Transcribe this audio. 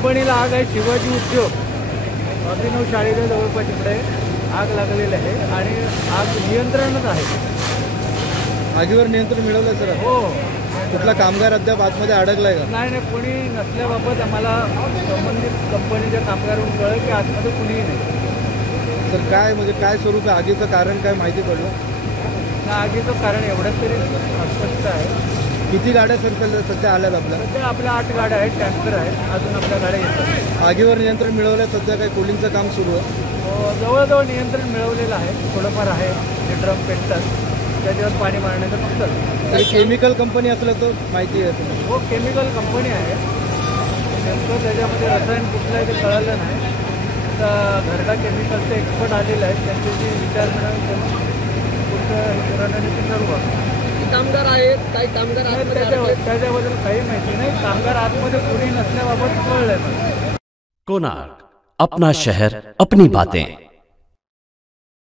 कंपनीला आग आहे. शिवाजी उद्योग अभिनव शाळेच्या जवळपास इकडे आग लागलेली आहे आणि आग नियंत्रणात आहे. आगीवर नियंत्रण मिळवलं सर? हो. कुठला कामगार अद्याप आतमध्ये अडकलाय का? नाही, कोणी नसल्याबाबत आम्हाला संबंधित कंपनीच्या कामगारांकडून कळलं की आतमध्ये कुणीही नाही. तर काय म्हणजे काय स्वरूप आहे आगीचं, कारण काय माहिती पडलं? त्या आगीचं कारण एवढंच तरी अस्पष्ट आहे. किती गाड्या सर सध्या आल्यात आपल्या? सध्या आपल्या 8 गाड्या आहेत, टँकर आहेत, अजून आपल्या गाड्या येतात. आगीवर नियंत्रण मिळवलं, सध्या काही कोलिंगचं काम सुरू आहे? जवळजवळ नियंत्रण मिळवलेलं आहे. थोडंफार आहे, जे ड्रम पेटतात त्याच्यावर पाणी मारण्याचं फक्त. तरी केमिकल कंपनी असलं तर माहिती आहे तुम्हाला? हो, केमिकल कंपनी आहे. नेमकं त्याच्यामध्ये रसायन कुठलं आहे ते कळलं नाही. आता घरडा केमिकलचे एक्सपर्ट आलेले आहेत, त्यांच्याशी विचारणा करून पुढचं रणनीती ठरवू. कामगार आहेत, काही कामगार त्याच्याबद्दल काही माहिती नाही. कामगार आतमध्ये कोणी नसल्याबाबत कळलंय. कोणार्क, अपना शहर अपनी बातें.